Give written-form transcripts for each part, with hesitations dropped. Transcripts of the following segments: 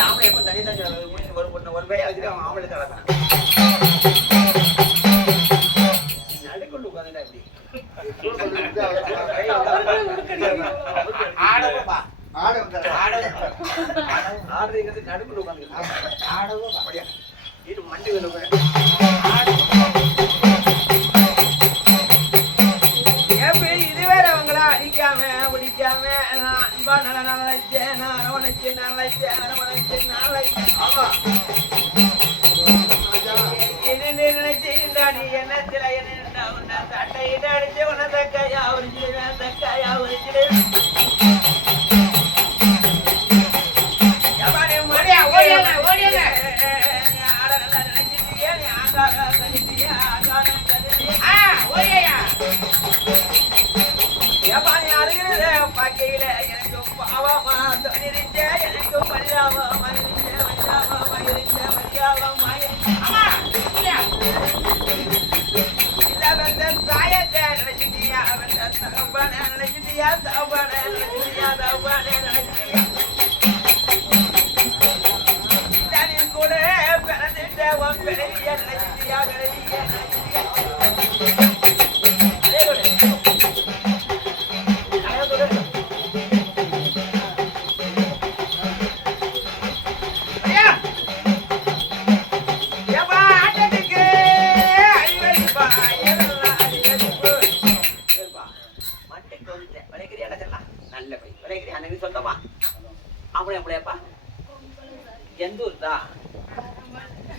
ஆம்பளை எப்ப தனி தனி ஒரு பொண்ணு ஒரு பையன் வச்சுட்டு அவன் ஆம்பளை தடவை நடுக்கொண்டு உட்காந்துட்டா இப்படி ஆடவா ஆடுறது நடுக்கொண்டு உட்காந்து ஆடவா அப்படியா இது மண்டி இது வேற அவங்களா அடிக்காம பிடிக்காம அன்பா நல்ல நினைச்சேன் அரவணைச்சு நினைச்சேன் அரவணைச்சு நினைச்சு நீ என்ன சில என்ன உன்னை தட்டையிட்டு அடிச்சு உன்னை தக்கையா உரிச்சிடுவேன் தக்கையா உரிச்சிடுவேன் பாக்கையில எனக்கு பாவமா தோணிருச்ச எனக்கு பரிதாபமா இருச்ச பரிதாபமா இருச்ச பரிதாபமா தாயத்தை நினைச்சிட்டியா தகப்பன நினைச்சிட்டியா தகப்பன நினைச்சிட்டியா தகப்பன நினைச்சிட்டியா கூட பிறந்துட்ட உன் பிறவிய நினைச்சிட்டியா பிறவிய எந்த ஊர் தான்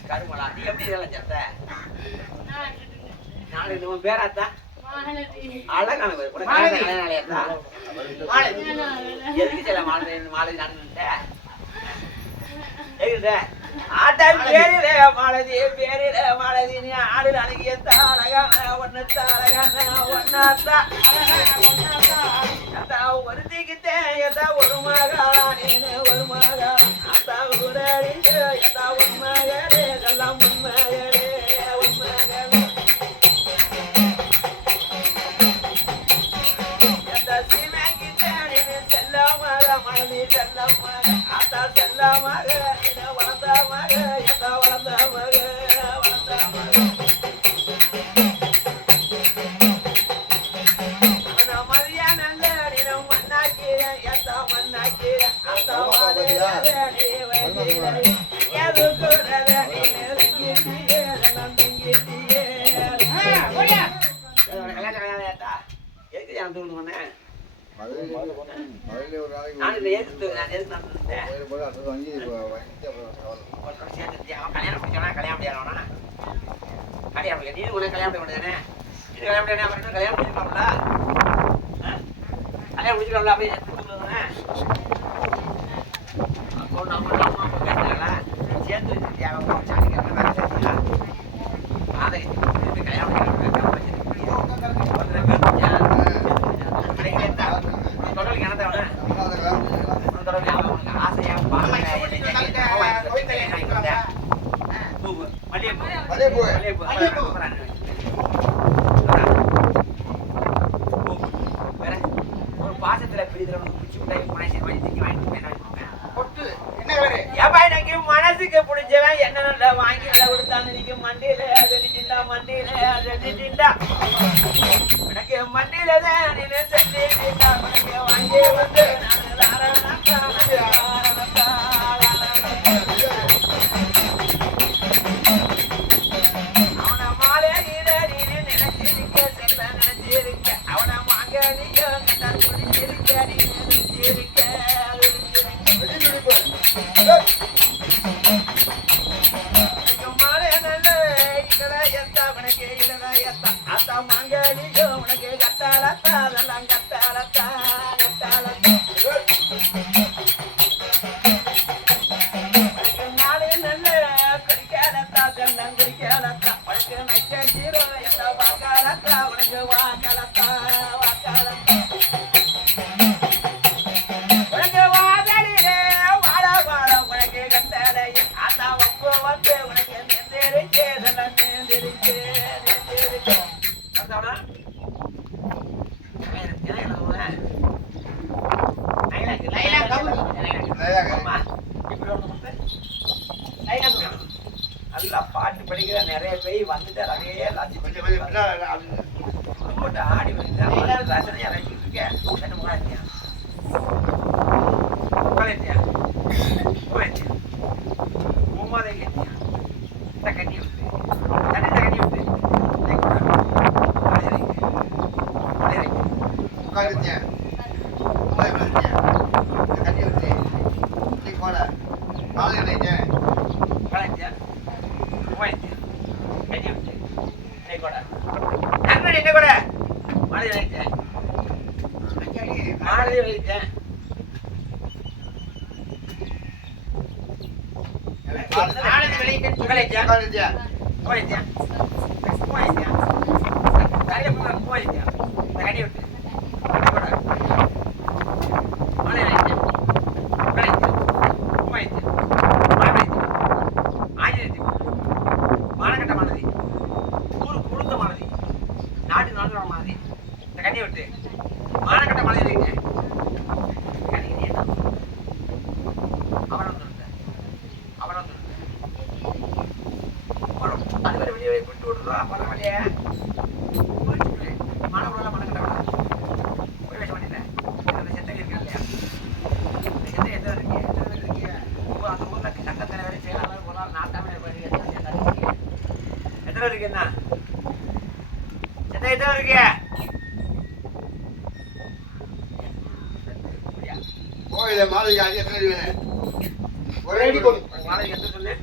கருமலா நீ எப்படி இதெல்லாம் சேர்த்த நாளைக்கு உன் பேராத்தா அழகான பேர் எதுக்கு சில மாலை மாலை நடந்துட்ட ஆட்டம் பேரில மாலதி பேரில மாலதி நீ ஆடுல அழகியத்தா அழகான ஒன்னத்தா அழகான ஒன்னாத்தா ஒருத்திக்கிட்டே எதா ஒரு மகளா நீனு ஒரு மகளா அத்தா கூட எதா உண்மகளே எல்லாம் உண்மகளே உண்மகளே எதா சீமைக்கிட்ட நீனு செல்ல மக மனதி செல்ல மக அத்தா செல்ல மக வளர்ந்த மக எதா வளர்ந்த மக வளர்ந்த மக பாசத்துல மனசுக்கு பிடிச்சவன் என்ன வாங்கி கொடுத்தாங்க நீங்க மண்டியில சொல்லிட்டா மண்டியில சொல்லிட்டா எனக்கு மண்டியில தான் நீங்க சொல்லிட்டா உனக்கு வாங்கி வந்து அவனை மாலை நினைச்சிருக்க செல்ல நினைச்சிருக்க அவனை வாங்க நீங்க குடிச்சிருக்க நீ நினைச்சிருக்க உனக்கு கட்டாலத்தா அதெல்லாம் கட்டாலத்தா கட்டாலத்தா உனக்கு நாளே நல்ல குறிக்காலத்தா கண்ணம் குறிக்காலத்தா உனக்கு நச்ச ஜீரோ எந்த வாக்காலத்தா உனக்கு வாக்காலத்தா வாக்காலத்தா உனக்கு வாதலிலே வாழ வாழ உனக்கு கட்டளை ஆத்தா வம்பு வந்து உனக்கு நெந்திருச்சு அதெல்லாம் நெந்திருச்சு நெந்திருச்சு நல்லா பாட்டு படிக்கிற நிறைய பேய் வந்துட்டு அதையே போட்டு ஆடி வந்து ரசனையா வச்சுட்டு இருக்கேன். என்ன முகாத்தியா மூமாதை கேட்டியா கட்டி விட்டு கட்டி விட்டு உட்காந்துச்சேன் கட்டி விட்டு நீ போட நாளை நினைச்சேன் கட்டி விட்டு கூட என்ன கூட மாலை வைத்தேன் மாலை வைத்தேன் மானகட்டமானது ஊரு குழுத்தமானது நாட்டு நாடுமானது இந்த கண்ணியை விட்டு மானகட்ட மலை வைங்க அது வரை வெளியே விட்டு விட்டுறா பரவாயில்லையே மாணவர்களாம் மனக்கட்ட போய் பேச மாட்டேன் அந்த செத்தங்க இருக்கா இல்லையா இந்த செத்தை எத்தனை இருக்கீங்க அந்த ஊர்ல சட்ட தலைவரை செயலாளர் போலாம் நாட்டாமே எத்தனை இருக்கு என்ன எத்தனை இருக்கு கோயில மாலை எத்தனை ஒரே மாலை எந்த சொல்லு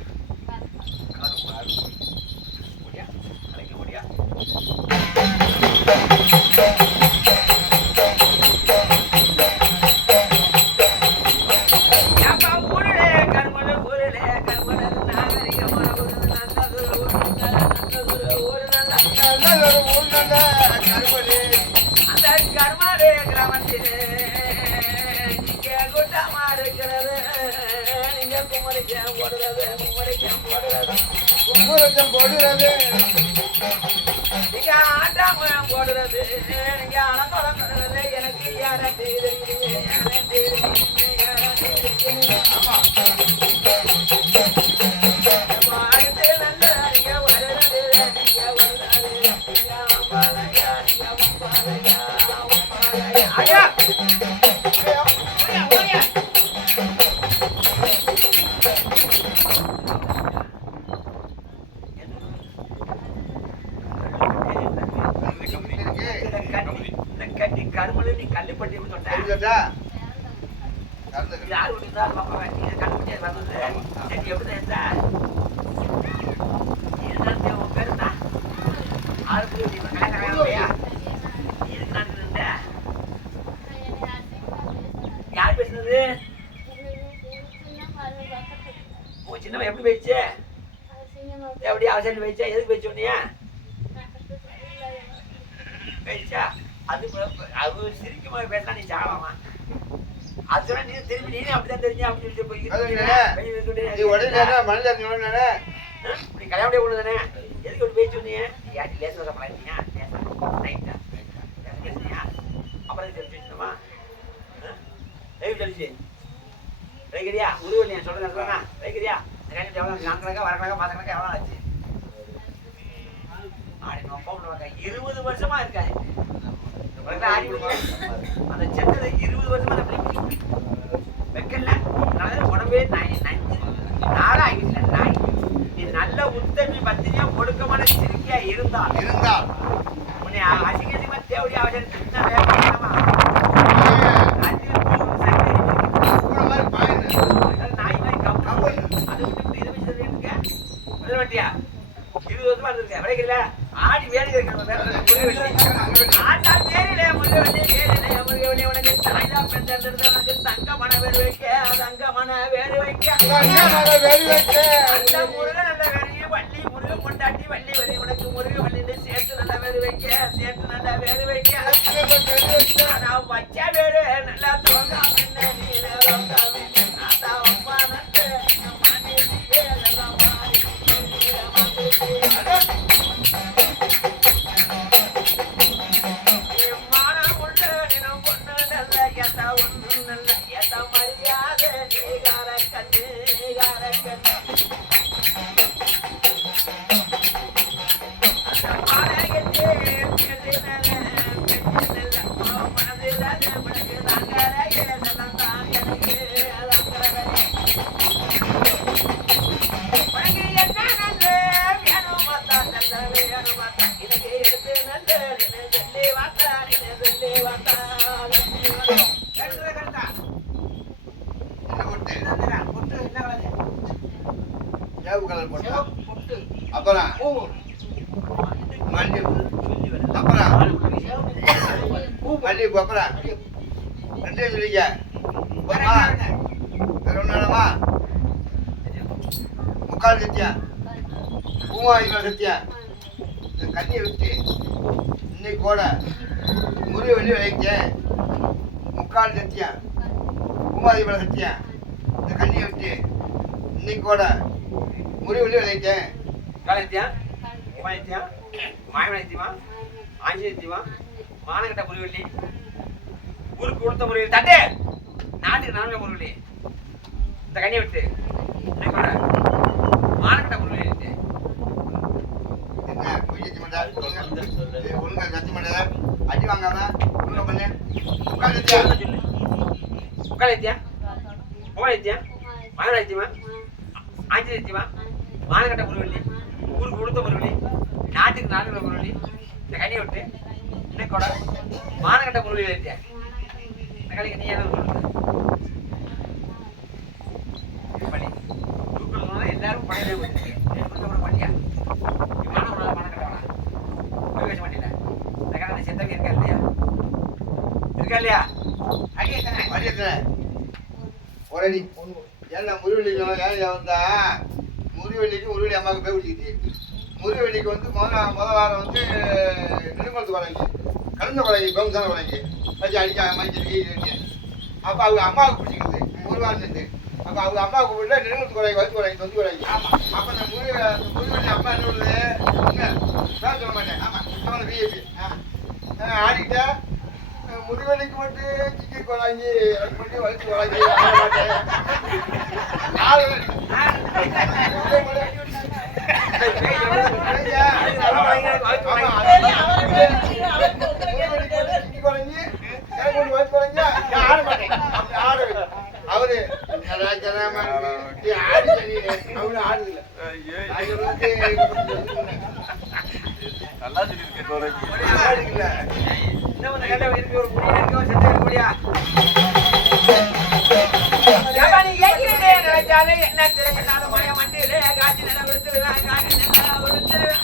போடுறது போடுறது நீங்க அனக்கோலம் போடுறது எனக்கு யாரை கருமலை நீ கல்லுப்பட்டி சொன்னா யாரு கண்டுபிடிச்சது வந்தது எப்படிதான் இருந்தா உன் பேரு தான் ஆளுக்கு கல்யாணம் யார் பேசுனது சின்னவன் எப்படி போயிடுச்சு எப்படி அவசரம் போயிடுச்சா எதுக்கு போயிடுச்சு உன்னையா போயிடுச்சா அது அது சிரிக்கும் போது பேசலாம் நீ சாகலாமா அது சொன்னா நீ திரும்பி நீ அப்படிதான் தெரிஞ்சா அப்படின்னு சொல்லி நீ கல்யாணம் கொண்டு தானே எதுக்கு அப்படி பேச்சு நீ யாட்டி லேச பழகினியா ரைட்டா அப்புறம் தெரிஞ்சுமா தெரிஞ்சு ரைக்கிறியா உருவல் நீ சொல்றேன் சொல்றேன்னா ரைக்கிறியா கல்யாணம் எவ்வளோ 4 கணக்கா வர கணக்கா 10 கணக்கா எவ்வளோ ஆச்சு ஆடி நோக்கம் 20 வருஷமா இருக்காது அந்த சென்னை 20 வருஷமா வைக்கல உடம்பே நாளா ஆகிடுச்சு நீ நல்ல உத்தமி பத்தினியா ஒடுக்கமான சிறுக்கியா இருந்தால் உன்னை அசிங்கமா தேவடி அவசரம் சின்ன வேகமா நாய் மாதிரி கம்பு அதை விட்டு இதை வச்சு இருக்க வண்டியா 20 வருஷமா இருந்திருக்க விளைக்கல ஆடி வேலை ஆட்டா வேலையில முருகவனே உனக்கு தாய்தா பெற்றது உனக்கு தங்கமான வேறு வைக்க தங்கமான வேறு வைக்க அந்த முருகன் நல்ல வேலையை வள்ளி முருகன் கொண்டாட்டி வள்ளி வலி உனக்கு முருக வள்ளின்னு சேர்த்து நல்ல வேறு வைக்க சேர்த்து நல்ல வேறு வைக்க நான் வச்ச வேறு நல்லா தோங்க ஒண்ணு நல்ல ஏத்த மரியாதை நீகார கண்ணு சேவு கலர் போட்டா அப்புறம் மல்லிகைப்பூ அப்புறம் மல்லிகைப்பூ அப்புறம் ரெண்டே சொல்லிக்க வேற ஒன்று வேணுமா முக்கால் சத்தியா பூவாய்க்கால் சத்தியா இந்த கண்ணியை விட்டு இன்னைக்கு கூட முருகை வெள்ளி விளைவிச்சேன் முக்கால் சத்தியா பூமாதிபல சத்தியா இந்த கண்ணியை விட்டு இன்னைக்கு கூட முருகை வெள்ளி விளைவிச்சேன் காலத்தியா உமாயத்தியா மாயவனத்தியமா ஆஞ்சநேயத்தியமா மானகட்ட முருகவள்ளி ஊருக்கு கொடுத்த முருகவள்ளி தட்டே நாட்டுக்கு நான்கு முருகவள்ளி இந்த கண்ணியை விட்டு மானகட்ட முருகவள்ளி விட்டு என்ன பொய்யத்தி மாட்டா ஒழுங்கா சத்தி மாட்டா அடி வாங்காம ஒழுங்கா பண்ணு முக்கால் சத்தியா உக்காலத்தியா உமாயத்தியா மாயவனத்தியமா ஆஞ்சநேயத்தியமா மானகட்ட முருகவள்ளி ஊருக்கு கொடுத்த முருகவள்ளி நாட்டுக்கு நான்கு முருகவள்ளி இந்த கண்ணியை விட்டு இன்னைக்கோட மானகட்ட முருகவள்ளி விளைத்தியா இந்த கலைக்கு நீ என்ன பண்ணி தூக்கணும் எல்லாரும் பழைய பண்ணியா மாணவர்களால் மனம் கட்டவனா பேச மாட்டேன் இந்த கதை செத்தவங்க இருக்கா இல்லையா அடி எத்தனை அடி எத்தனை ஒரு அடி ஏன்னா முருகவள்ளி ஏன் வந்தா முருகவள்ளிக்கு முருகவள்ளி அம்மாவுக்கு போய் பிடிச்சிக்கிட்டு முருகவள்ளிக்கு வந்து முத வாரம் வந்து நெடுங்குளத்து வழங்கி கலந்த வழங்கி பம்சான வழங்கி வச்சு அடிக்க மஞ்சள் அப்போ அவங்க அம்மாவுக்கு பிடிச்சிக்கிறது ஒரு வாரம் சேர்ந்து அப்போ அவங்க அம்மாவுக்கு போட்டு நெடுங்குளத்து வழங்கி வச்சு வழங்கி தொந்தி வழங்கி அப்போ அந்த முருகவள்ளி அம்மா என்ன சொல்லுது நான் சொல்ல மாட்டேன் ஆமாம் பிஎஸ்சி ஆடிக்கிட்டா முருகவள்ளிக்கு மட்டும் சிக்கன் குழாங்கி அதுக்கு மட்டும் வலிச்சு குழாங்கி அவரு ஆடுதில்ல நல்லா சொல்லியிருக்கேன் ஆடுதில்ல இன்னும் கண்ட இருக்கு ஒரு முடியா இருக்கு ஒரு செத்த முடியா நீ கேட்கிறதே நினைச்சாலே என்ன தெரியும் மய மண்டியிலே காட்சி நிலம் கொடுத்துருவேன் காட்சி நிலம் கொடுத்துருவேன்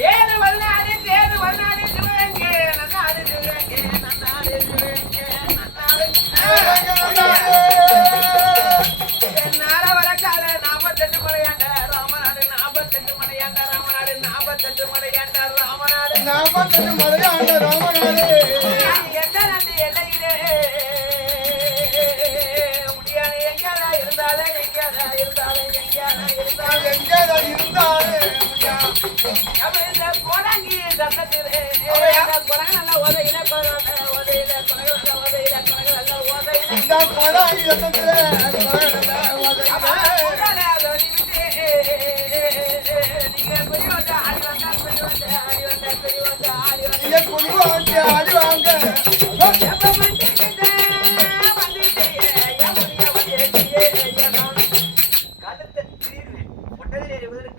தேது வந்தாலே சிவகங்கை நன்னாடு சிவகங்கை நன்னாடு சிவகங்கை நன்னாடு என்னால வழக்கால 48 மலையாண்ட ராமநாடு 48 மலையாண்ட ராமநாடு 48 மலையாண்ட ராமநாடு 48 மலையாண்ட ராமநாடு எந்த நாட்டு எல்லையிலே முடியாது எங்கேடா இருந்தாலும் இந்த கொடங்கி சத்தத்திலே கொடங்க நல்லா உதையில உதையில ஆடி வாங்க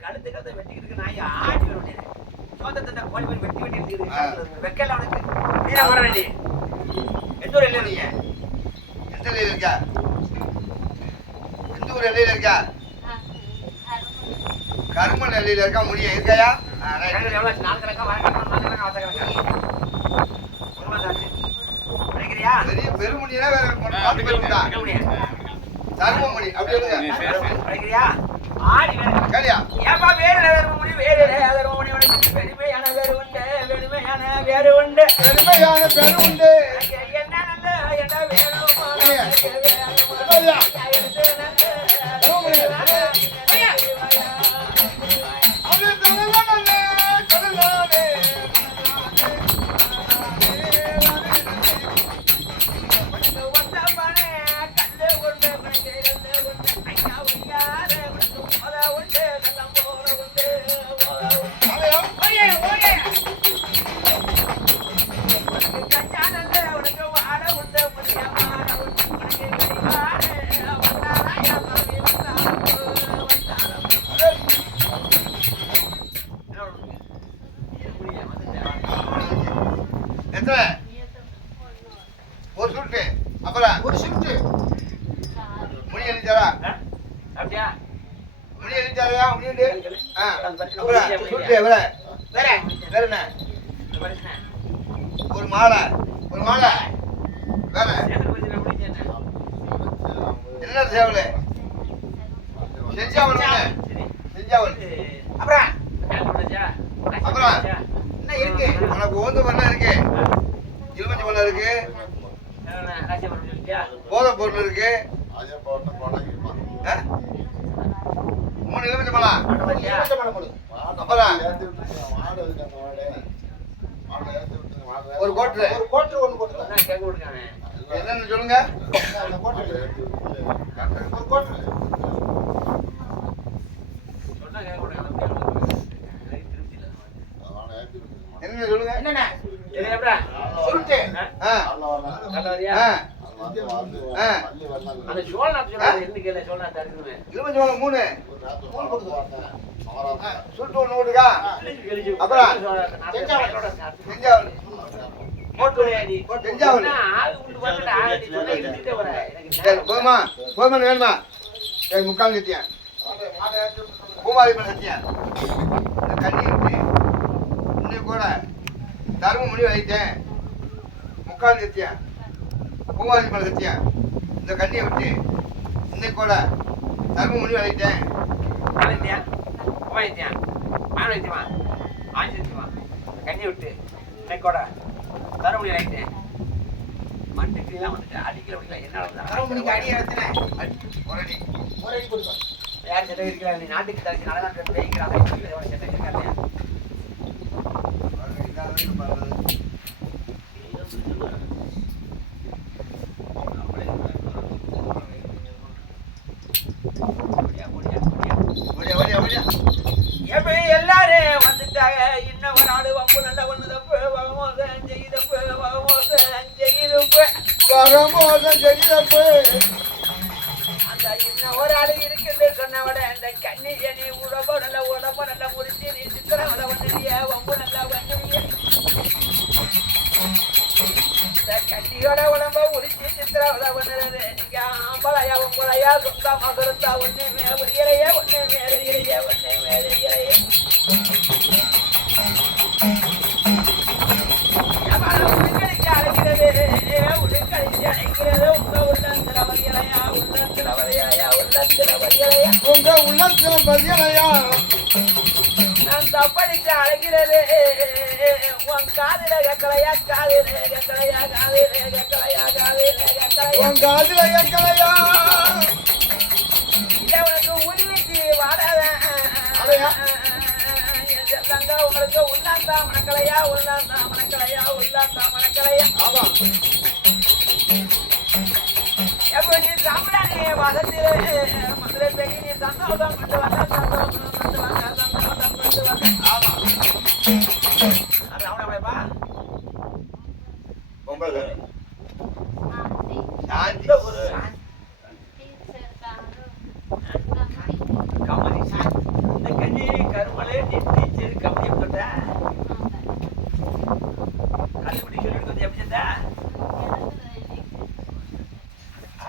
கழுத்தை வெட்டிக்கிட்டு நான் ஆடி வருவேன் சோதத்தை கோழி போய் வெட்டி வெக்கல உனக்கு நீ வர வேண்டி எந்த ஊர் எல்லையில நீங்க எந்த எல்லையில இருக்கா எந்த ஊர் எல்லையில இருக்கா கருமன் எல்லையில இருக்கா முடிய இருக்காயா எவ்வளவு 4 கணக்கா வர கணக்கா படிக்கிறியா பெரிய பெருமுடியா வேற பாத்து பேருடா தர்மமுடி அப்படி எழுதுங்க படிக்கிறியா ஆடி கேளியா ஏப்பா வேற முடி வேற முடி பெருமையான வேறு உண்டு பெருமையான வேறு உண்டு என்ன நல்ல என்ன வேணுமா ஒரு ஷிஃப்ட் முடி எழுந்தாரா அப்படியா முடி எழுந்தாரா முடியுது அப்புறம் சுட்டு வேற வேற வேற என்ன ஒரு மாலை வேற என்ன சேவல் செஞ்சாவல் அப்புறம் என்ன இருக்கு உனக்கு ஓந்து பண்ண இருக்கு எலுமிச்சை பழம் இருக்கு போதை பொருள் இருக்கு 3 எலுமிச்சை பழம் அப்புறம் ஒரு கோட்டு என்னன்னு சொல்லுங்க ஒரு கோட்டு என்ன சொல்லுங்க என்னண்ணா சொல்லிட்டு எலுமிச்சம்பழம் 3 சுட்டு 1 ஓடுக்கா அப்புறம் போதுமா வேணுமா சரி 3/4 கத்தியா பூமாரி பண்ண சத்தியா கண்ணி விட்டு இன்னும் கூட தரும முடி வைத்தேன் 3/4 கத்தியா பூமாரி பண்ண சத்தியா இந்த கண்ணியை விட்டு இன்னைக்கு கூட தரும முடி வைத்தேன் கண்ணி விட்டு இன்னைக்கு கூட தருமபுரி ஆயிட்டேன் மண்டுக்கு எல்லாம் வந்துட்டு அடிக்கல என்ன அடி எடுத்துனேன் யார் சட்டை இருக்கிறா நீ நாட்டுக்கு தரச்சு நடந்து ஜெயிக்கிறாங்க சட்டை இருக்காங்க எப்படி எல்லாரும் வந்துட்டாங்க இன்னும் ஒரு ஆடு வம்பு நல்ல ஒண்ணு தப்பு வகமோசம் செய்தப்பு அந்த இன்னும் ஒரு ஆடு இருக்குது சொன்னவட அந்த கண்ணிய நீ உடம்பு நல்ல முடிச்சு நீ சித்திரவட வந்துடிய வம்பு நல்லா வந்துடிய கண்ணியோட உடம்ப உரிச்சு சித்திரவட பண்ணுறது நீங்க ஆம்பளையா உம்பளையா சொந்தமா கருத்தா ஒண்ணு மேலையே ஒண்ணு மேலையே உங்க உள்ளத்துல பதியலையா நான் தப்படிச்சு அழைக்கிறது உன் காதுல கக்கலையா உன் காதுல கேட்கலையா உனக்கு உதவிச்சு வாடாதான் தங்க உங்களுக்கு உள்ளாந்தா மணக்கலையா ஆமா எப்போ நீ சாம்பிடானே வளர்த்திரு மதுரை பெரிய நீ சந்தோஷம் கொண்டு வாங்க ஆமா அது அவனப்பா பொம்பளை சாந்தி ஒரு கமலி இந்த கண்ணி கருமலை டீச்சர் கமலி போட்ட கல்லுபடி சொல்லிட்டு எப்படி இருந்தா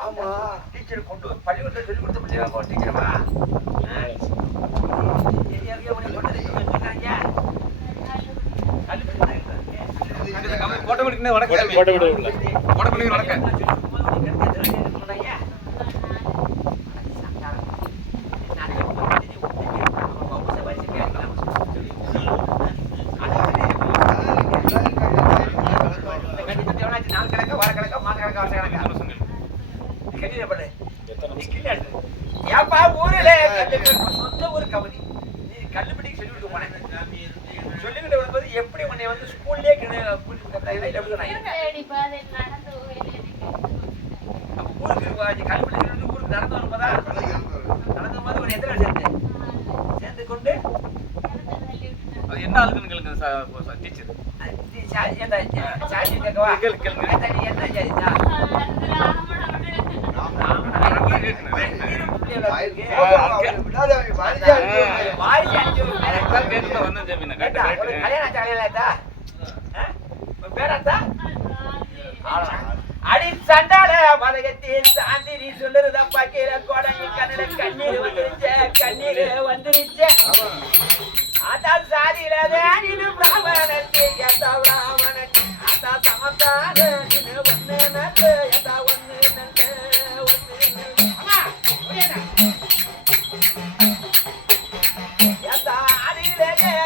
ஆமா டீச்சர் கொண்டு பள்ளிக்கூடத்தில் சொல்லி கொடுத்த முடியாம டீச்சரமா போட்டோ எடுக்கணும் வணக்கம் போட்டோ எடுக்கணும் வணக்கம் ஏப்பா ஊரில் சொந்த ஒரு கவனி நீ கல்லுப்பட்டிக்கு சொல்லி கொடுக்க போனேன் சொல்லிக்கிட்டு வரும்போது எப்படி உன்னை வந்து ஸ்கூல்லேயே ஊருக்கு கல்லுப்பட்டி ஊருக்கு நடந்து வரும்போதா நடந்து வரும்போது உன்னை எத்தனை சேர்ந்து கொண்டு அது என்ன ஆளுக்குன்னு கேளுங்க டீச்சர் சாட்சி கேட்கவா என்ன ஜாதிதா கல்யாணம் அடி சண்டால பதகத்தில் சாந்தி நீ சொல்லுறத பாக்கிற கோடங்கி கண்ணில கண்ணீர் வந்துருச்சே கண்ணீர் வந்துருச்சே அதான் சாதியில நீனு பிராமணத்தி எதா பிராமணத்தி அதா சமத்தான நீனு ஒண்ணு நட்டு எதா ஒண்ணு நட்டு அம்மா எதா அடியில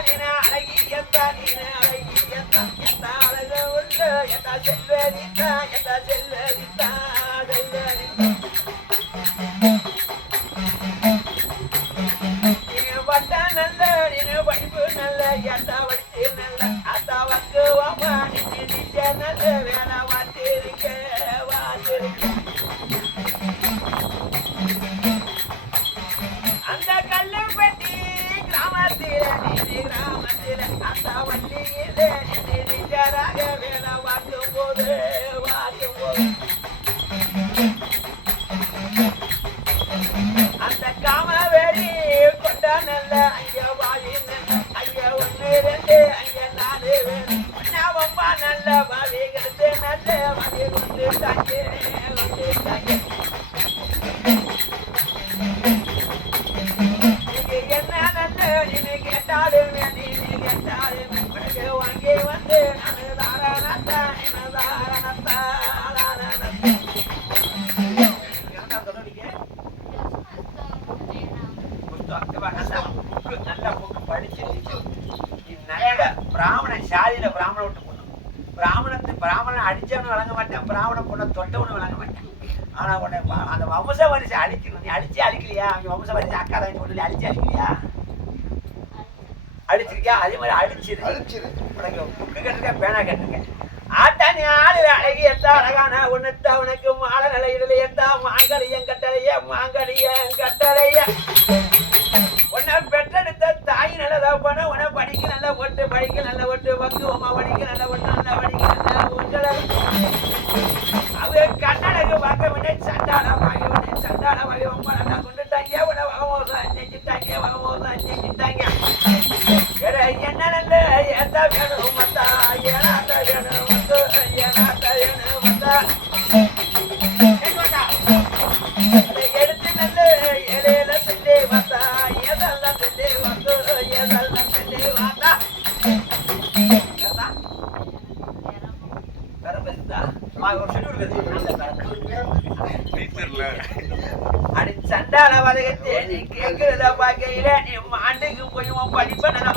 நீனு அழகி எதா நீனு அழகி எதா எதா அழகு உள்ள எதா செல்வரித்தா எதா செல்வரித்தா செல்வரித்தா வட்டா நல்ல நீனு படிப்பு நல்ல எதா வச்சு நல்ல அதா வக்குவமா நீ நிச்ச நல்ல வேலை வாத்திருக்க வாத்திருக்க அந்த கல்லு பெட்டி கிராமத்தில நீ கிராமத்தில அந்த வண்டியில நீ நிச்சராக வேலை வாட்டும் போது அந்த காமவேடி கொண்ட நல்ல ஐயா வாழி நல்ல ஐயா ஒன்று ரெண்டு ஐயா நாலு ஒன்னாவம்பா நல்ல வாழி கெடுத்து நல்ல வாழி கொண்டு தாங்க என்ன நல்ல நீ கேட்டாலுமே நீ கேட்டாலுமே உனக்கு வாங்கி வந்து நான் தாரணத்தா தாரணத்தா பிராமணன் சாதியில பிராமண விட்டு போகணும் பிராமணன் அடிச்சவனு வழங்க மாட்டேன் பிராமண பொண்ணை தொட்டவனு வழங்க மாட்டேன் ஆனா உடனே அந்த வம்ச வரிசை அழிக்கணும் நீ அடிச்சு அழிக்கலையா அவங்க வம்ச வரிசை அக்கா தான் சொல்லி அடிச்சு அழிக்கலையா அடிச்சிருக்கியா அதே மாதிரி அழிச்சிரு உனக்கு புக்கு கட்டுருக்க பேனா கட்டுருக்க ஆட்டா நீ ஆளுல அழகி எத்தா அழகான உன்னத்தா உனக்கு மாலை நிலையில எத்தா மாங்கலியம் கட்டளைய உன்னை பெற்றெடுத்த தாய் நல்லதா போன உன்னை படிக்க நல்ல ஒட்டு பக்குவமா படிக்க நல்ல ஒட்டு நல்ல படிக்க நல்ல ஒட்டல அவங்க கண்ணழகு பார்க்க வேண்டிய சண்டாளமாக ரொம்ப நல்லா கொண்டுட்டாங்க உன வகமோசம் செஞ்சுட்டாங்க என்ன நல்ல ஏத்தா வேணும் மத்தா ஏனாத்தா வேணும் மத்தா எடுத்து நல்ல இலையில செல்லி மத்தா ஏதெல்லாம் செல்லி வாத்தா சண்டால வதகத்தை நீ கேட்கிறத பார்க்கையில நீ ஆண்டுக்கு போய் படிப்ப நல்ல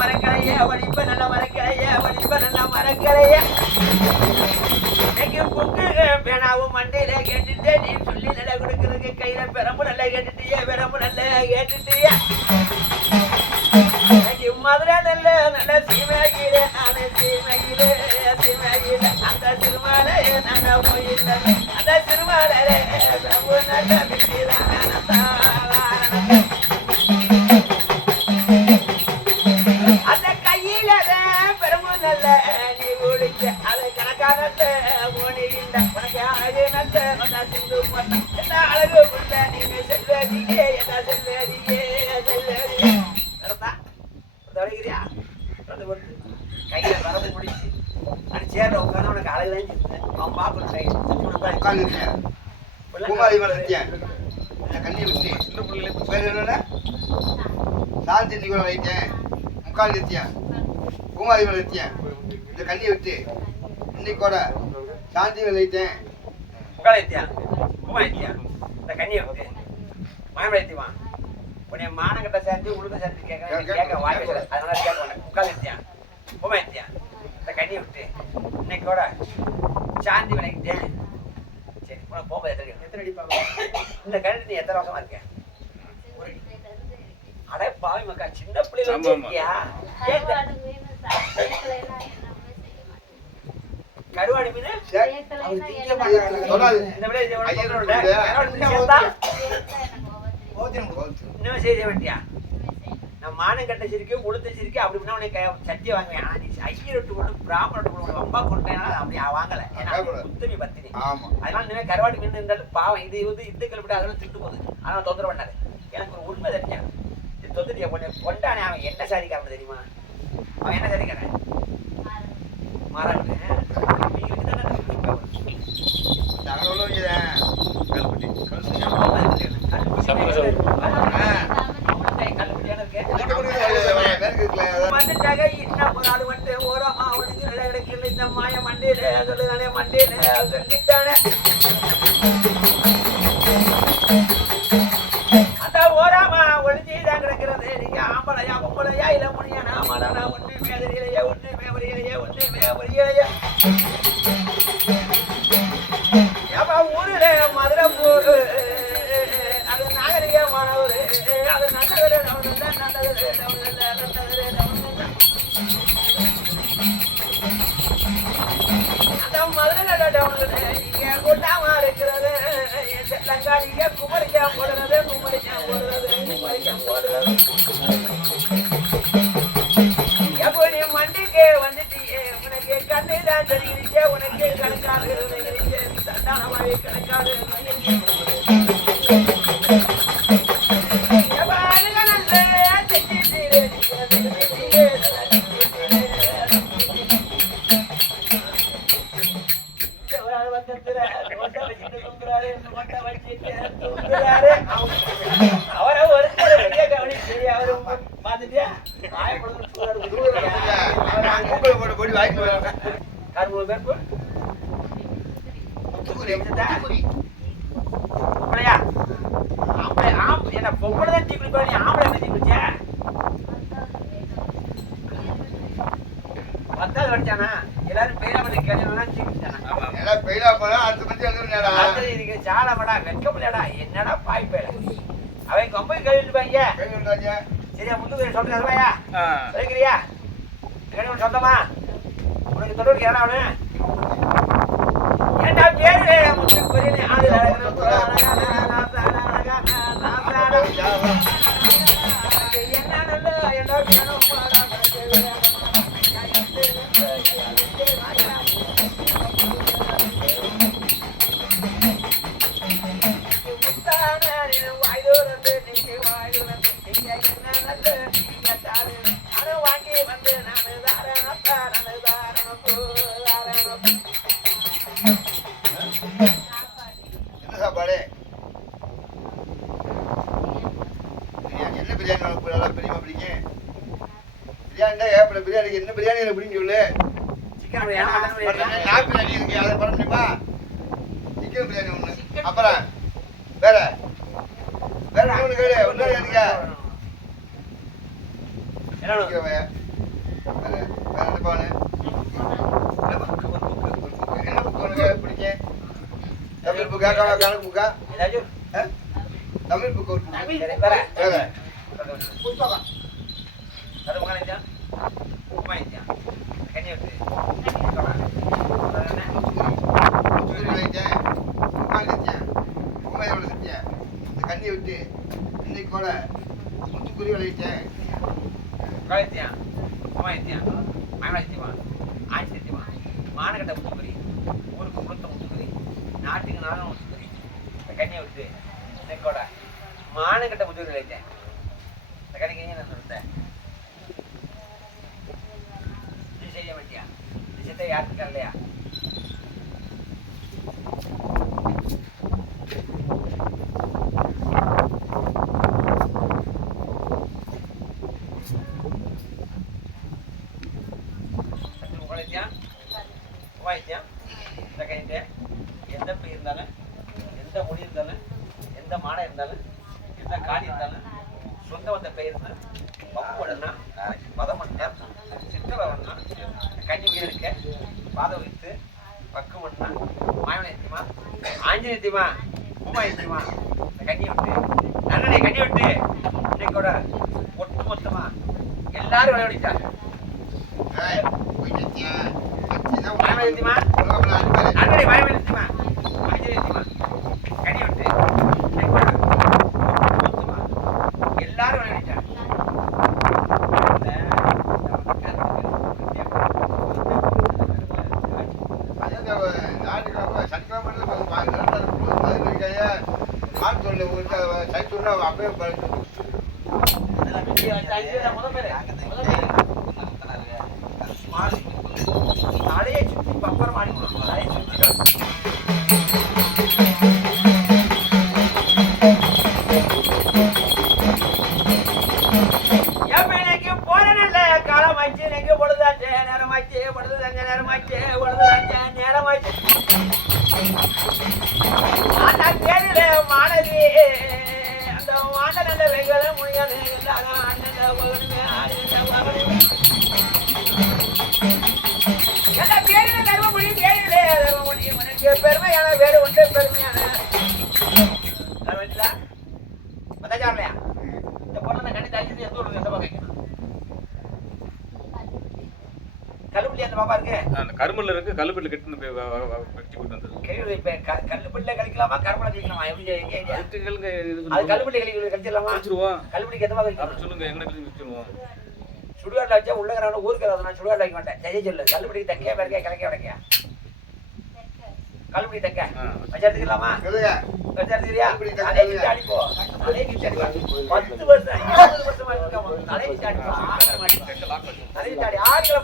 மறக்கலையே இன்னைக்கு புக்கு பேனாவும் மண்டையில கேட்டுட்டு நீ சொல்லி நல்ல கொடுக்கறதுக்கு கையில பெரம்பு நல்லா கேட்டுட்டியா மதுரை நல்ல சீமையில நானு சீமையில அந்த சிறுமலை நான் போயில அந்த சிறுமலை நல்ல அந்த கையில பெரும்பு நல்ல நீ ஒழிச்ச அதை கணக்கான மோனிகின்ற உனக்கு அழகு நல்ல சிந்து என்ன அழகு உள்ள நீங்க செல்வதியே என்ன செல்வதியே தொலைகிறியா கையில வரது முடிச்சு அது சேர்ல உட்காந்து உனக்கு அழகுதான் இருந்தேன் அவன் பாக்கணும் கண்ணி வச்சு சின்ன பிள்ளைல பேர் என்னன்னா சாந்தி நிகழ்வு வைத்தேன் முக்கால் நிறுத்தியேன் பூமாதி மேல நிறுத்தியேன் இந்த கண்ணியை விட்டு இன்னைக்கு கூட சாந்தி மேல வைத்தேன் முக்கால் நிறுத்தியான் பூமா நிறுத்தியான் இந்த கண்ணியை விட்டு மாயமலை நிறுத்திவான் உன்னை மானங்கட்ட சேர்த்து உளுந்த சேர்த்து கேட்க வாய்ப்பு அதனால கேட்க உனக்கு முக்கால் நிறுத்தியான் பூமா நிறுத்தியான் இந்த கண்ணியை விட்டு இன்னைக்கு கூட சாந்தி விளைக்கிட்டேன் சரி உனக்கு போகும்போது எத்தனை அடிப்பாங்க இந்த கணித நீ எத்தனை வருஷமா இருக்க அட பாவி மக்கா சின்ன பிள்ளைங்க இருக்கியா கருவாடி மீன் இன்னும் செய்ய வேண்டியா நான் மானம் கட்ட சிரிக்கு உளுத்த சிரிக்கு அப்படி உனக்கு சத்தியம் வாங்குவேன் ஆனா நீ ஐயரட்டு கொண்டு பிராமணட்டு கொண்டு அம்பா கொண்டேனா அப்படி வாங்கல ஏன்னா புத்தமி பத்தினி அதனால நீ கருவாடி மீன் இருந்தாலும் பாவம் இது இந்துக்கள் விட்டு அதெல்லாம் திட்டு போகுது அதனால தொந்தரவு பண்ணாது எனக்கு ஒரு உண்மை தெரிஞ்சா இது தொந்தரியா கொண்டானே அவன் என்ன சாதிக்காரன் தெரியுமா அவன் என்ன சாதிக்காரன் மாறாட்டு நீங்களுக்கு தானே அங்கே உள்ளவங்கிறேன். கல்பட்டி. மேற்கு இருக்குல்ல, அதான். வந்துட்டாங்க இன்னும் ஒரு ஆள் வந்து ஓரமா ஒழுங்கு நிலை எடுக்கல இந்த மாய மண்டையில சொல்லுதானே மண்டையில சொல்லிட்டானே அந்த ஓராமா ஒளிஞ்சுதான் கிடக்கிறது நீங்க ஆம்பளையா பொம்பளையா இல்ல முனியா நாமடா ஒன்று மேதறியிலையே ஒன்று மேவரியிலையே ஒன்று மேவரியிலையே ஏப்பா ஊருல மதுரை போரு அது நாகரிகமானவரு அது நல்லது நல்லது அந்த மதுரை டவுன்ல இங்க கூட்டாமா இருக்கிறது செல்லங்காலிங்க குமரிக்கா போடுறது குமரிக்கா போடுறது குமரிக்கா போடுறது எப்படி மண்டிக்கு வந்துட்டியே உனக்கு கண்ணுதான் தெரிவிச்சே உனக்கு கணக்காடு சட்டான மாதிரி கணக்காடு அவரை ஒரு கவனிச்சு அவரு பார்த்துட்டு மூக்கில் போட்டு போட்டு வாய்க்கு வரேன். கரும்பு பேர்ப்பு முத்துக்குரி, முத்துக்குரி. பொம்பளையா ஆம்பளை என்ன பொம்பளை தான் டீ குடிப்பா நீ ஆம்பளை என்ன டீ குடிச்ச பத்தாவது படிச்சானா எல்லாரும் பெயரா பண்ணி கேள்வி டீ குடிச்சானா ஆமா. எல்லாம் பெயிலா போனா அடுத்த பத்தி வந்துருந்தா ராத்திரி இதுக்கு சாலப்படா வெட்கப்படா என்னடா பாய் பேட அவன் கொம்பை கழிட்டு பாங்க பெயில் விட்டாங்க. சரியா முத்து சொல்றது பையா ஆ. சரிக்கிறியா உனக்கு சொந்தமா உனக்கு தொடர்பு ஏன்னா அவனு ஏண்டா பேரு முத்து பெரிய ஆளு என்ன நல்ல என்ன வாங்கி வந்து என்ன சாப்பாடு? பிரியாணி. என்ன பிரியாணி உனக்கு நல்லா பிரியமா பிடிக்கும்? பிரியாணினா ஏப்பல பிரியாணிக்கு என்ன பிரியாணி எனக்கு பிடிக்கும் சொல்லு. சிக்கன் பிரியாணி மட்டன் பிரியாணி நான் பிரியாணி இருக்கு அதை பண்ண முடியுமா? சிக்கன் பிரியாணி ஒண்ணு. அப்புறம் வேற வேற ஒண்ணு கேளு. ஒண்ணு எனக்கு என்ன வேற வேற என்ன பானு? என்ன புக்கு உனக்கு பிடிக்கும்? தமிழ் புக்கா கணக்கு புக்கா? ஏதாச்சும் தமிழ் புக்கு ஒரு புக்கு. சரி வேற வேற புத்தகம் அது உட்காந்துச்சா உட்காந்துச்சா கண்ணி விட்டு முத்துக்குரி விளைச்சேன், உட்காந்து செஞ்சேன், உண்மையோட செஞ்சேன். இந்த கண்ணியை விட்டு இன்னைக்கு கூட முத்துக்குரி விளைச்சேன். கழித்தியா உமாயித்தியா மயமாயித்தியமா ஆயிரத்தியமா மானகட்ட முத்துக்குரி ஊருக்கு கொடுத்த முத்துக்குரி நாட்டுக்கு நானும் முத்துக்குரி இந்த கண்ணியை விட்டு இன்னைக்கோட மானகட்ட முத்துக்குரி விளைச்சேன் இந்த கண்ணிக்கு நான் சொல்லிட்டேன் நீ செய்ய மாட்டியா நீ செத்த யாருக்கு இல்லையா எந்த பெய் இருந்தாலும் எந்த மொழி இருந்தாலும் எந்த மாடை இருந்தாலும் எந்த காடி இருந்தாலும் சொந்த வந்த பெயர் இருந்தால் பக்குவடனா பதமண்ணா சித்திரவண்ணா கஞ்சி உயிரிழக்க பாத வைத்து பக்குவண்ணா மாயவனத்தியமா ஆஞ்சநேயத்தியமா உமாயத்தியமா இந்த கண்ணியை விட்டு நல்லனே கண்ணி விட்டு இன்னைக்கோட ஒட்டு மொத்தமா எல்லாரும் விளையாடிட்டாங்க மாயவனத்தியமா அண்ணனே மாயவனத்தியமா ஆஞ்சநேயத்தியமா கண்ணி விட்டு இன்னைக்கோட ஒட்டு மொத்தமா எல்லாரும் விளையாடிட்டாங்க அப்படியே தலையை சுற்றி பப்பரம் ஆடி தலையை சுற்றி படுத்து தங்க நேரமாச்சு படுத்து தங்க நேரமாச்சு ஆனா பேரில மாணவி அந்த மாண்ட நல்ல வெங்கல முடியாது அண்ணன் போகணுமே எல்லா பேரில தர்மபுரி பேரில தர்மபுரி உனக்கு பெருமையான வேறு ஒன்று பெருமையான மதாச்சாரலையா இந்த பொண்ணை கண்டி தள்ளிட்டு எந்த ஒரு எந்த பக்கம் கல்லுப்பள்ளி அந்த பாப்பா இருக்கு அந்த கரும்புல இருக்கு கல்லுப்பள்ளி கட்டி வெட்டி கொண்டு வந்தது கல்லுப்பள்ளியில கழிக்கலாமா கரும்புல கழிக்கலாமா எப்படி அது கல்லுப்பள்ளி கழிச்சிடலாமா கல்லுப்பள்ளிக்கு எந்த பக்கம் சொல்லுங்க எங்க வச்சிருவோம் சுடுகாட்டில் வச்சா உள்ளங்கிறான ஊருக்கு நான் சுடுகாட்டில் வைக்க மாட்டேன் ஜெய சொல்லு கல்லுப்படி தக்கையா பிறக்கா கிழக்க உடைக்கா கல்லுப்படி தக்க வச்சு எடுத்துக்கலாமா வச்சு எடுத்துக்கிறியா அதே கிட்ட அடிப்போ அதே கிட்ட அடிப்போ 10 வருஷம் 20 வருஷமா இருக்காம அதே கிட்ட அடிப்போ அதே கிட்ட அடி 6 கிலோ